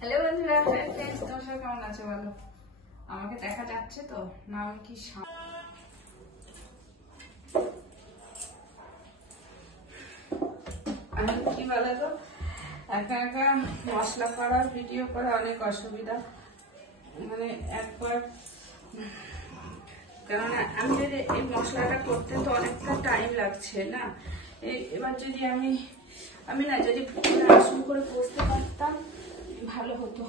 Hello বন্ধুরা, hi friends, তোমরা সবাই কেমন আছো বলো? আমাকে দেখা যাচ্ছে তো না? আমি কি আমি কি বলো তো, একা একা মশলা করা ভিডিও করা অনেক অসুবিধা। মানে একবার কেননা আমি যদি এই মশলাটা করতে তো অনেকটা টাইম লাগছে না। এবার যদি আমি না যদি আসন করে বসতে পারতাম ভালো হতো।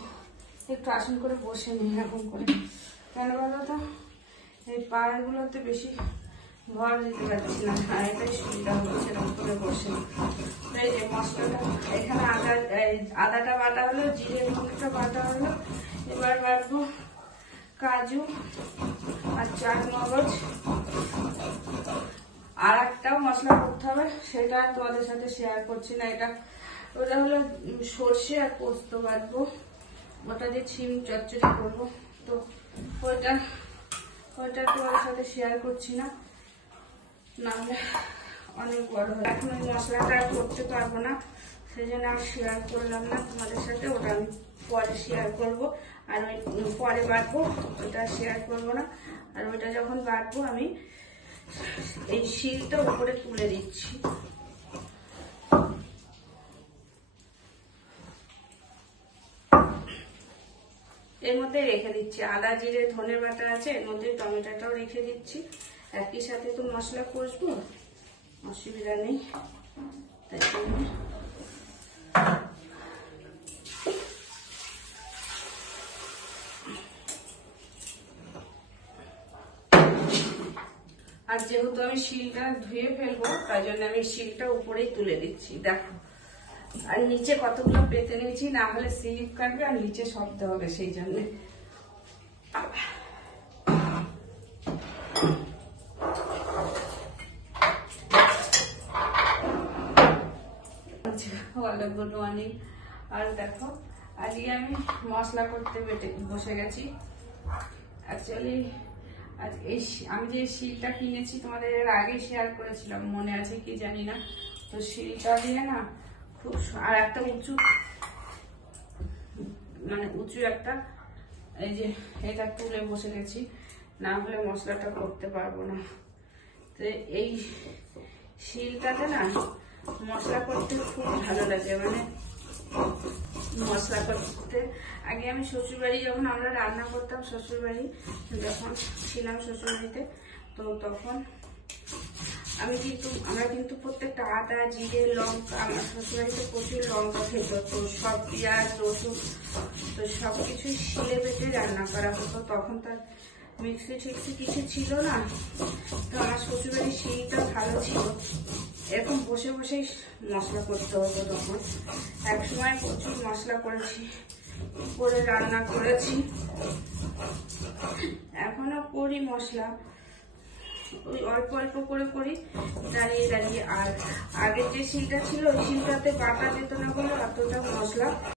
একটু আসন করে বসে নিই এরকম করে, কেন বলো তো এই পায়েগুলোতে বেশি ভর দিতে পারছি না, আর এটাই সুবিধা হচ্ছে এরকম করে বসে। এই যে মশলাটা এখানে আদাটা বাটা হলো, জিরে লঙ্কাটা বাটা হলো। এবার বাটবো কাজু আর চার মগজ, আর একটাও মশলা করতে হবে, সেটা তোমাদের সাথে শেয়ার করছি না। ওটা হলো সর্ষে আর পোস্ত বাটবো, ওটা দিয়ে ছিম চচ্চড়ি করবো। তো ওইটা তোমাদের সাথে শেয়ার করছি না, নাহলে অনেক বড় হয়। এখন ওই মশলাটা আর করতে পারবো না, সেই জন্য আর শেয়ার করলাম না তোমাদের সাথে। ওটা আমি পরে শেয়ার করবো, আর ওই পরে বাটবো, ওটা শেয়ার করবো না। আর ওইটা যখন বাটবো আমি এই শিলটা উপরে তুলে দিচ্ছি। এর মধ্যে রেখে দিচ্ছি আদা জিরে ধনে বাটা আছে, এর মধ্যে টমেটোটাও রেখে দিচ্ছি। একই সাথে তো মশলা কষবো, অসুবিধা নেই। তাই জন্য আর যেহেতু আমি শিলটা ধুয়ে ফেলবো, তাই জন্য আমি শিলটা উপরেই তুলে দিচ্ছি। দেখো, আর নিচে কতগুলো পেতে নিয়েছি, না হলে স্লিপ কাটবে আর নিচে শব্দ হবে, সেই জন্য। Good morning. আর দেখো, আজকে আমি মশলা করতে বসে গেছি। অ্যাকচুয়ালি আমি যে শিলটা কিনেছি তোমাদের এর আগে শেয়ার করেছিলাম, মনে আছে কি জানি না। তো শিলটা দিয়ে না খুব, আর একটা উঁচু একটা, এই যে এটা তুলে বসে গেছি, না হলে মশলাটা করতে পারবো না। তো এই শিলটাতে না মশলা করতে খুব ভালো লাগে। মানে মশলা করতে আগে আমি শ্বশুরবাড়ি যখন আমরা রান্না করতাম, শ্বশুরবাড়ি যখন ছিলাম শ্বশুরবাড়িতে, তো তখন আমরা কিন্তু প্রত্যেকটা আদা জিরে লঙ্কা, আমার শ্বশুরবাড়িতে প্রচুর লঙ্কা খেত, তো সব পেঁয়াজ রসুন তো সবকিছুই শিলে বেটে রান্না করা হতো। তখন তার মিক্সি টিক্সি কিছু ছিল না, তো আমার শ্বশুরবাড়ির শিলটা ভালো ছিল। এরকম বসে বসেই মশলা করতে হতো তখন। একসময় প্রচুর মশলা করেছি, করে রান্না করেছি, এখনো করি মশলা, ওই অল্প অল্প করে করি দাঁড়িয়ে দাঁড়িয়ে। আর আগের যে শিলটা ছিল, ওই শিলটাতে বাটা যেত না বলে অতটা মশলা